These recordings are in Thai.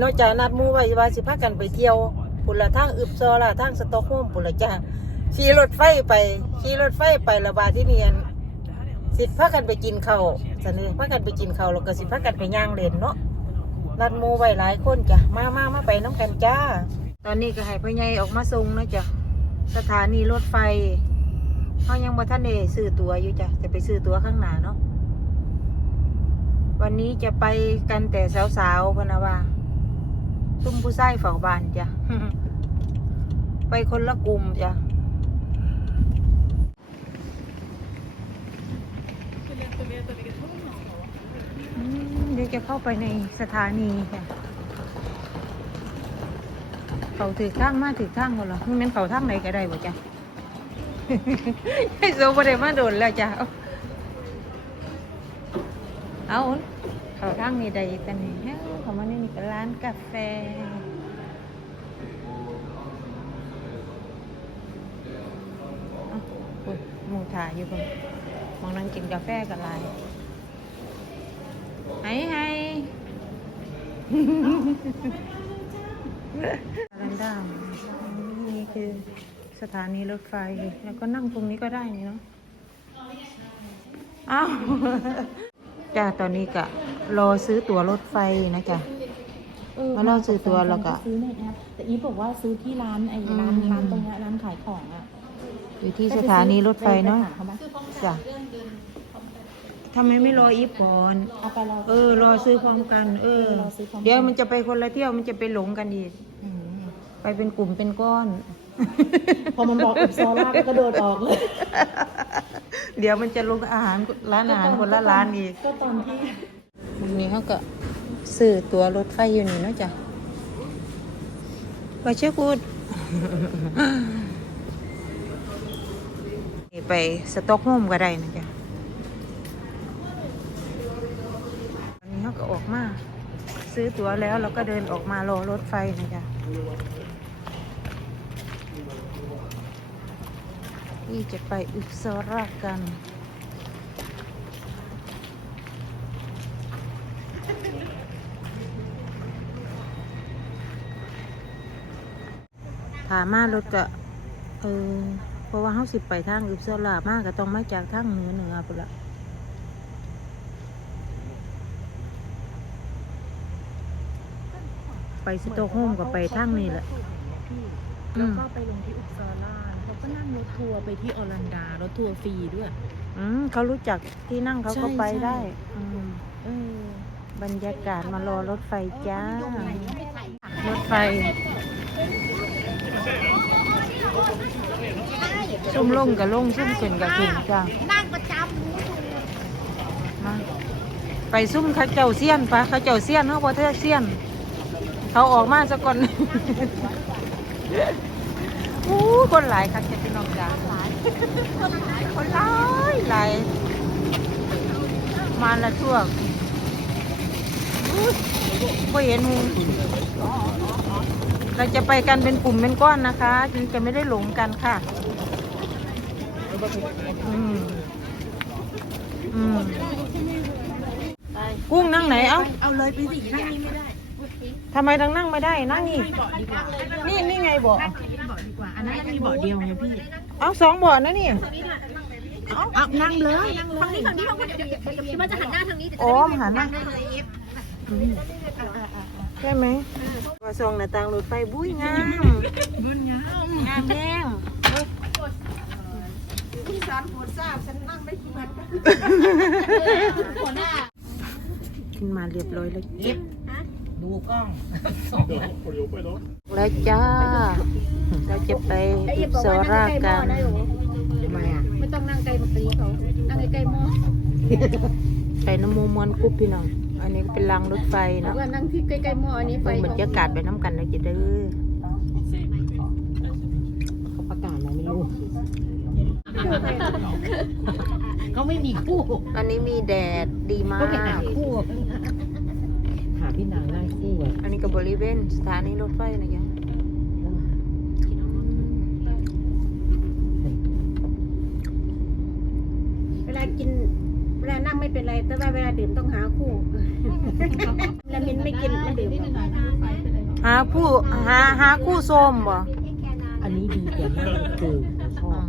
นาะจ้านัดมู่ไว้ว่าสิพากันไปเที่ยวพุ่นละทางอึบซอละทางสตอกโฮล์มพุ่นละจ้าขี่รถไฟไปขี่รถไฟไปและบาดที่เนียนสิพากันไปกินข้าวสนี่พากันไปกินข้าวแล้วก็สิพากันไปย่างเล่นเนาะนัดมู่ไว้หลายคนจ้ะมามามาไปน้ำกันจ้า ตอนนี้ก็ให้พ่อใหญ่ออกมาส่งนะจ้ะสถานีรถไฟเขายังบ่ทันได้ซื้อตั๋วอยู่จ้ะจะไปซื้อตั๋วข้างหน้าเนาะวันนี้จะไปกันแต่สาวๆพนะว่า ซุ่มผู้ชายเฝ้าบ้านจ้ะ ไปคนละกลุ่มจ้ะเดี๋ยวจะเข้าไปในสถานีค่ะเขาถือข้างมาถือข้างหมดเหรอมันเขาทางไหนก็ได้บ่จ้ะไอ้โซบ่ได้มาโดนแล้วจ้ะ เอา เอาเขาทางนี้ได้กันนี่เฮ้ยเขามานี่นี่ก็ร้านกาแฟอุ้ยหมูถ่ายอยู่คนมองนั่งกินกาแฟกันลายไห้ไห้รันดามนี่คือสถานีรถไฟ แล้วก็นั่งตรงนี้ก็ได้นี่เนาะอ้าวจ้าตอนนี้ก็ รอซื้อตั๋วรถไฟนะจ๊ะมาเล่าซื้อตัวแล้วก็ซื้อในแอปแต่อีฟบอกว่าซื้อที่ร้านไอ้ร้านอืม ร้านตรงเนี้ยร้านขายของอะอยู่ที่สถานีรถไฟเนาะปถมเขาไหมจ้ะทำไมไม่รออีฟก่อน เอาไปเรา เออ รอซื้อพร้อมกันเออเออ รอซื้อพร้อมกัน เดี๋ยวมันจะไปคนละเที่ยวมันจะไปหลงกันอีก มไปเป็นกลุ่มเป็นก้อน พอมันบอกอุบซอล่าก็กระโดดออกเลยเดี๋ยวมันจะลงอาหารร้านอาหารคนละร้านอีก ก็ตอนที่วั นนี้เขาก็ซื้อตัวรถไฟอยู่นี่เนาะจ้ะไปเชื่อพูดไปสต็อกโฮมก็ได้นะจ๊ะวันนี้เขาก็ออกมา ซื้อตั๋วแล้วเราก็เดินออกมารอรถไฟนะจ๊ะที่จะไปอุสรากัน ถามมารถก็เออเพราะว่าเขาสิไปทางอุบสลามากก็ต้องมาจากทางเหนือเหนือพุ่นละไปสโตอกโฮล์มก็ไปทางนี้แหละอืแล้วมก็ไปลงที่อุบซอล่าเขาก็นั่งรถทัวร์ไปที่ออรันดา รถทัวร์ฟรีด้วย อืมเขารู้จักที่นั่งเขาก็ใช่ไปใช่ได้อืมเออบรรยากาศมารอรถไฟจ้า รถไฟ ซุ่มลงกับลงซุ่มขึ้นกับขึ้นจ้านั่งประจมาไปซุ่มเขาเจ้าเซียนปะเขาเจ้าเซียนเขาบ่เทเซียน เขาออกมาสักก่อนอู้คนหลายคักจะพี่น้องจ้าหลายคนหลายหลายมาละทั่วอู้บ่เห็นหู เราจะไปกันเป็นกลุ่มเป็นก้อนนะคะจึงจะไม่ได้หลงกันค่ะ อืมอืมกุ้งนั่งไหนเอ้าเอาเลยไปสินั่งนี่ไม่ได้ทำไมทางนั่งไม่ได้นั่งนี่นี่นี่ไงเบอกเบาะดีกว่าอันนั้นมันมีเบาะเดียวไงพี่เอาสองเบาะนะนี่เอานั่งเลยนั่งเลำฝั่งยนี้ฝั่งนี้เขาก็จะคิดว่าจะหันหน้าทางนี้แต่อ๋อจะมหันหน้าได้เลยเอฟใช่ไหม มาส่องหน้าต่างรถไฟบุ้ยงามบุญงามงามแดงที่สอนโหดทราบฉันนั่งไม่เหมือนกันหัวหน้าขึ้นมาเรียบร้อยแล้วเก็บดูกล้องแล้วจ้าเราจะไปไอ้อุเอฟบบอกสว่านั่งราใกล้ๆหม้กัอนได้หรอทำไมอะไม่ต้องนั่งใกล้มาตีเขานั่งใกล้ๆหม้อไปน้ำมูมวนกุ๊บพี่น้องอันนี้ เป็นรางรถไฟแล้วเนาะก็นั่งที่ใกล้ๆหม้ออันนี้ไฟเบิ่งบรรยากาศไปน้ำกันนะจิเด้อเขาประกาศอะไรไม่รู้เขาไม่มีคู่ อันนี้มีแดดดีมาก็ไปหากคู่ หาพี่นางนั่งคู่อะอันนี้ก็บริเวณสถานีรถไฟนะจ๊ะ เวลากิน เวลานั่ง ไม่เป็นไร แต่ว่าเวลาดื่มต้องหาคู่ แล้วมินไม่กินไม่ดื่มหรอกหาผู้หาหาคู่ส้มบ่อันนี้ดีแต่มากคือชอบ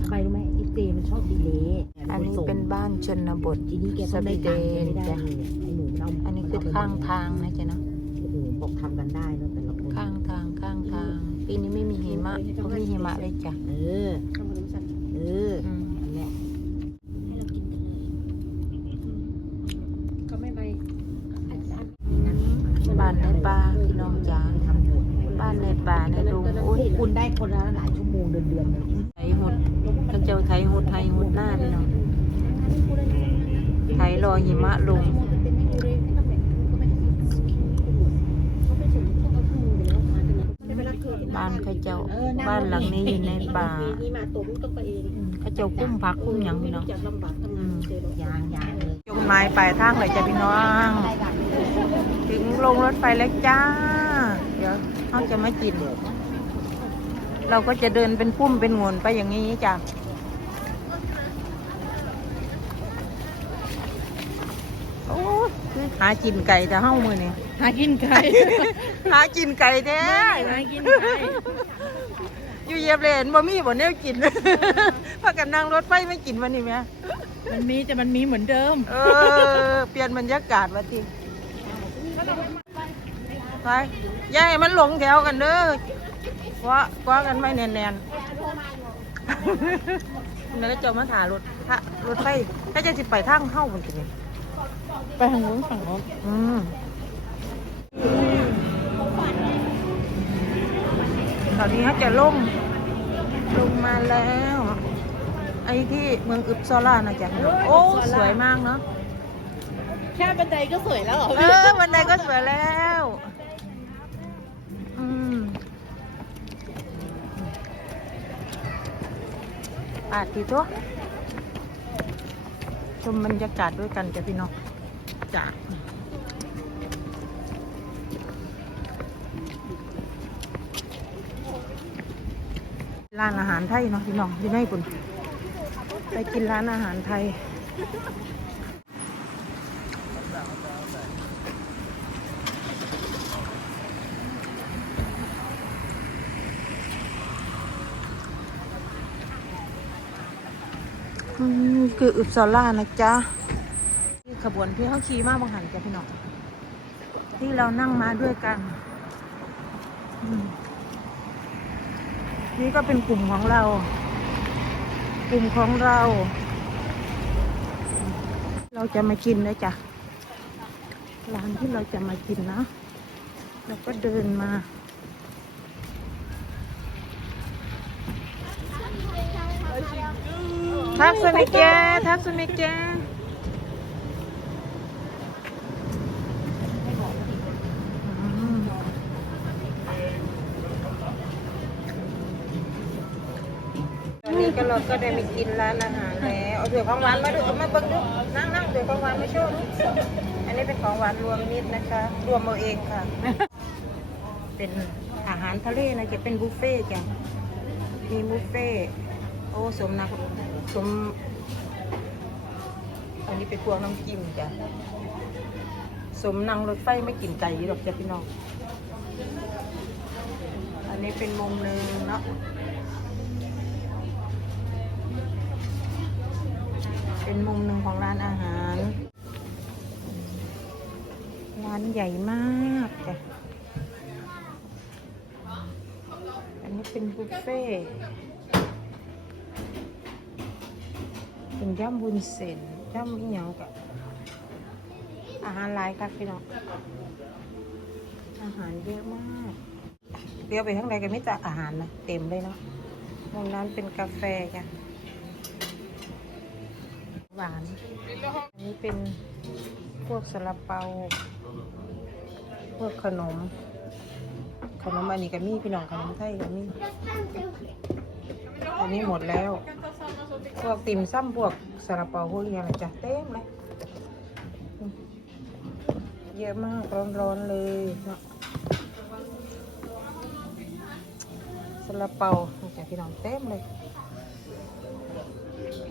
ทำไมรู้ไหมไอ้เจมันชอบดีเลยอันนี้เป็นบ้านชนบททีนี้แกต้องได้ตังค์แกไม่ได้เลยไอหนูมันเาอันนี้คือข้างทางนะจ๊ะเนาะโอ้โหบอกทำกันได้แล้วแต่ละคนข้างทางข้างทาง ปีนี้ไม่มีหิมะก็มีหิมะเลยจ้ะเออ เออ อืม อันเนี้ย ก็ไม่ไป บ้านในป่าพี่น้องจ๋า ทำหมด บ้านในป่าในดงโอ้ย คุณได้คนละหลายชั่วโมงเดือนเดือนเลยไทยหดท่านเจ้าไทยหดไทยหดหน้าพี่น้องไทยรอหิมะลงบ้านเขาเจ้าบ้านหลังนี้อยู่ในป่านี่มาตัวมันต้องไปเองเขาเจ้ากุ้มพักกุ้มหยังพี่น้องจางนเจอหรอกยางยางเลยจุดหมายปลายทางเลยจ้ะพี่น้อง ถึงลงรถไฟแล้วจ้า เดี๋ยวเขาจะมากิน เราก็จะเดินเป็นพุ่มเป็นงวนไปอย่างนี้จ้ะโอ้ยคือหากินไก่แต่เฮ้ามือนี่หากินไก่หากินไก่แท้หากินไก่อยู่เหยียบเลนบ่มีบ่แนวกินพากันนั่งรถไฟไม่กินวันนี้ไหมมันมีแต่มันมีเหมือนเดิม เออ เปลี่ยนบรรยากาศวันทีไปยายมันหลงแถวกันเด้อ คว้าคว้ากันไว้แน่นๆแล้วก็จะมาถ่ารถถ้ารถไฟถ้าจะสิไปทางเข้าบนทีนี้ไปทางนู้นฝั่งโน้นอืมตอนนี้เขาจะลงลงมาแล้ว ไอ้ที่เมืองอึบซอล่านะจ๊ะโอ้ สวยมากเนาะแค่บันไดก็สวยแล้วเหรอ เออวันใดก็สวยแล้ว อืม อาทีตัวชมบรรยากาศด้วยกันจ้ะพี่น้องจ้ะร้านอาหารไทยเนาะพี่น้องอยู่ในปุ่นไปกินร้านอาหารไทย คืออุปสารานะจ๊ะนี่ขบวนที่เขาขี่มาบางหันจ้ะพี่น้องที่เรานั่งมาด้วยกันอืมนี่ก็เป็นกลุ่มของเรา กลุ่มของเรา เราจะมากินนะจ๊ะร้านที่เราจะมากินนะ เราก็เดินมา ทักสมิแกทักสมิแกอืมวันนี้ก็เราก็ได้ไปกินร้านอาหารแล้วเอาเถื่อของหวานมาดูเอามาเบิ่งดูนั่งนั่งเถื่อของหวานมาโชว์อันนี้เป็นของหวานรวมมิตรนะคะ รวมเอาเองค่ะ เป็นอาหารทะเลนะจะเป็นบุฟเฟ่ต์จ้ะมีบุฟเฟ่ต์โอ้สมนัก สมอันนี้เป็นพวกน้ำจิ้มจ้ะสมนั่งรถไฟไม่กินไก่หรอกจ้ะพี่น้อง อันนี้เป็นมุมหนึ่งเนาะ เป็นมุมหนึ่งของร้านอาหาร ร้านใหญ่มากจ้ะ อันนี้เป็นบุฟเฟ่ เป็นย่ำบุญเส้นย่ำอีหยังกับอาหารหลายครับพี่น้องอาหารเยอะมากเดี๋ยวไปข้างในกันไม่จะอาหารนะเต็มเลยเนาะมุมนั้นเป็นกาแฟจ้ะหวานอันนี้เป็นพวกซาลาเปา พวกขนม ขนมอันนี้ก็มีพี่น้องขนมไทยก็มีอันนี้หมดแล้ว พวกติ่มซ้ำพวกซาลาเปาพวกนี้อะไรจ้ะเต็มเลย เยอะมากร้อนๆเลยนะซาลาเปาจ้ะพี่น้องเต็มเลย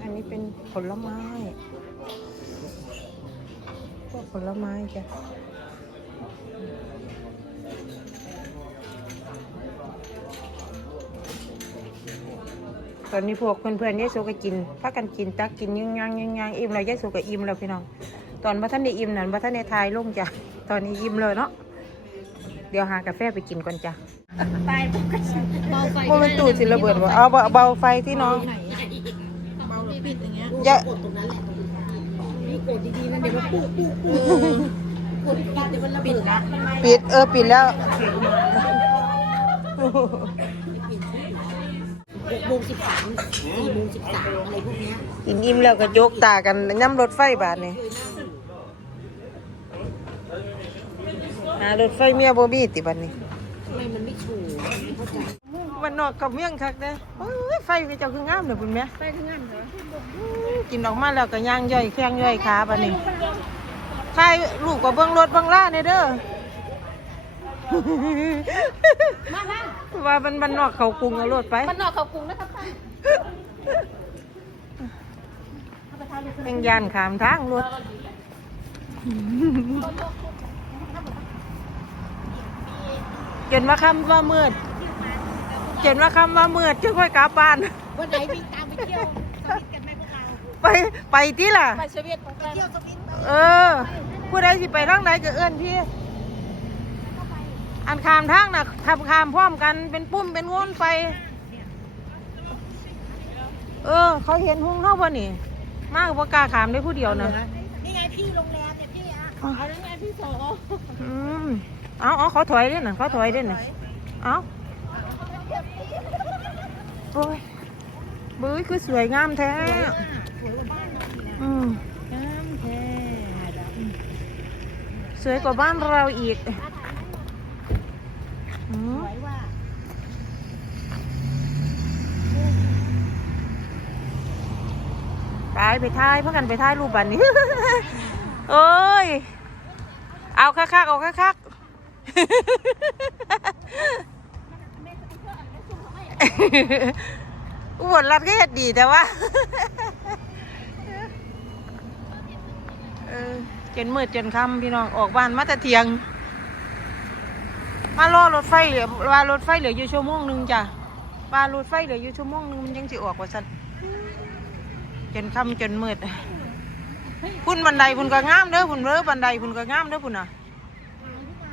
อันนี้เป็นผลไม้ พวกผลไม้จ้ะ ตอนนี้พวกเพื่อนๆยายโซก็กินพากันกินตักกินยังยังยังยังอิ่มแล้วยายโซก็อิ่มแล้วพี่น้อง ตอนว่าท่านได้อิ่มนั่นว่าท่านได้ทายลงจ้ะตอนนี้อิ่มเลยเนาะเดี๋ยวหากาแฟไปกินก่อนจ้ะตายปเบาไฟโมเป็นตูดสิระเบิดวะเอาเบาไฟที่น้องเบาปิดอย่างเงี้ยอย่ากดตรงนั้นแหละนี่กดดีๆนะเดี๋ยวมันปุ๊บปุ๊บปุ๊บกดปิดเดี๋ยวมันระเบิดนะปิดเออปิดแล้ว หกโมงสิบสามสี่โมงสิบสามอะไรพวกเนี้ยกินอิ่มแล้วก็ยกตากันย่ำรถไฟบาทนี่หารถไฟเมียบ่มีติบัดนี้ทำไมมันไม่ชูไม่เข้าใจวันนอกกับเมี่ยงคักเด้โอ้ยไฟก็เจ้าคืองามเด้อพุ่นแม่ไปทำงานเหรอกินออกมาแล้วก็ย่างย่อยแข้งย่อยขาบัดนี้ถ่ายรูปกับเบิ่งรถเบิ่งล่าเนี่ยเด้อ มามาว่ามันมันนอกเขากรุงเอารถไปมันนอกเขากรุงนะครับท่านแม่งยานขามทางรถจนว่าคำว่ามืดจนว่าคำว่ามืดจึงค่อยกลับบ้านวันไหนวิ่งตามไปเที่ยวสวิตกันไหมพวกเราไปไปที่ล่ะไปสวีทไปเที่ยวสวิตไปเออผู้ใดสิไปทางใดก็เอื้อนพี่ อันขามทางน่ะขับขามพร้อมกันเป็นปุ้มเป็นงวนไป เออ เขาเห็นหุงเขาบ่นี่ มากว่ากล้าขามได้ผู้เดียวนะนี่ไงพี่โรงแรมเนี่ยพี่อะเอาแล้วไงพี่โสอืมเอาเอาเขาถอยเด้น่ะเขาถอยเด้น่ะเอาโอ้ยบื้อคือสวยงามแท้ อืมน้ำแท้สวยกว่าบ้านเราอีกอืม สวยว่าไปไปถ่ายเพื่อกันไปถ่ายรูปบันนี้ โอ้ย เอาคักๆเอาคักๆอวดรัดก็เฮ็ดดีแต่ว่าเจนมืดจนค่ำพี่น้องออกบ้านมาแต่เทียง มารอรถไฟเหลือว่ารถไฟเหลืออยู่ชั่วโมงหนึงจ้ะว่ารถไฟเหลืออยู่ชั่วโมงหนึงมันยังสิออกว่าซั่นจนค่ำจนมืดพุ่นบันไดพุ่นก็งามเด้อพุ่นเด้อบันไดพุ่นก็งามเด้อพุ่นน่ะ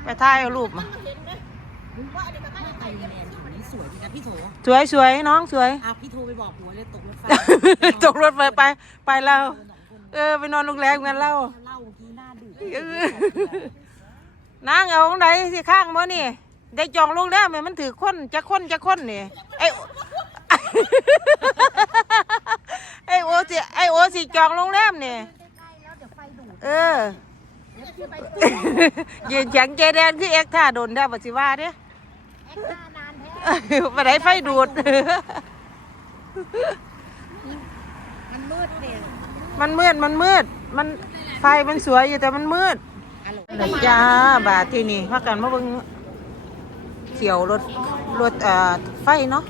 ไปถ่ายเอารูปมาว่าเดี๋ยวก็ไปโรงแรมอันนี้สวยดีนะพี่โสสวยสวยน้องสวยอะพี่โทรไปบอกหัวเลยตกรถไฟตกรถไฟไปไปแล้ว เออไปนอนโรงแรมกันแล้วเล่าเมื่อกี้หน้าดื้อเออ นางเอาของไหนสิข้างบ่นี่ ได้จองโรงแรมไหมมันถือคนจะคนจะคนนี่ไอไอโอสิไอโอสิจองโรงแรมนี่ใกแล้วเดี๋ยวไฟดูดเออยืนแข็งเจแดนคือเอ็กท่าโดนได้บ่สิว่าเด้แอคท่านานแท้ไปไหนไฟดูด มันมืดเนี่ยมันมืด มันมืด มันไฟมันสวยอยู่แต่มันมืด นะจ้าบาทที่นี่พักกันมาเบิ่งเขียวรถรถเอ่อไฟเนาะ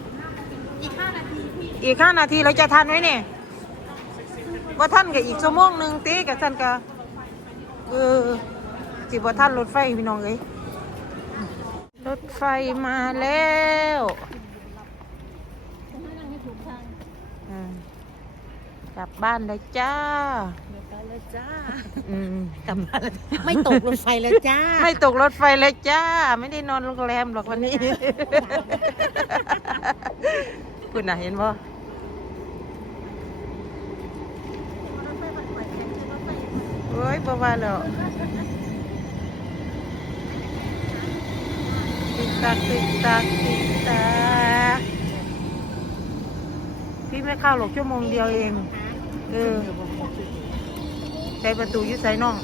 อีกห้านาทีพี่อีกห้านาทีเราจะทันไหมเนี่ยว่าท่านกับอีกชั่วโมงหนึ่งตีกับท่านกับเออสิบ่ท่านรถไฟพี่น้องเอ้ยรถไฟมาแล้วกลับบ้านเลยจ้าเดี๋ยวไป แล้วจ้าอืมกลับมาแล้วไม่ตกรถไฟแล้วจ้าไม่ตกรถไฟเลยจ้า ไม่ได้นอนโรงแรมหรอกวันนี้คุณน่ะเห็นบ่โอ้ยบ่ว่าแล้วติดตักติดตักติดตักพี่ไม่เข้าหรอกชั่วโมงเดียวเอง เออ ใช้ประตูอยุ้ใส่น้อง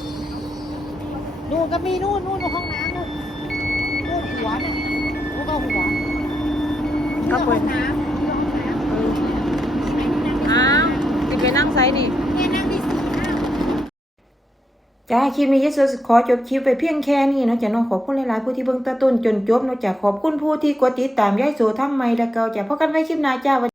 นู่นก็มีนู่นนู่นห้องน้ำนู่นนู่นหัวน่ะนู่นก็หัวก็เปิดห้องน้ำห้องน้ำเอออ้าวติไปนั่งไซนี่เนี่ยนั่งที่สี่ห้าจ้าคลิปนี้ยศขอจบคลิปไปเพียงแค่นี้เนาะจ้ะเน้องขอบคุณหลายๆผู้ที่เบิ่งแตะต้นจนจบเนาะจ้ะขอบคุณผู้ที่กดติดตามยายโสทำไมแล้วก็จะพบกันไว้คลิปหน้าจ้า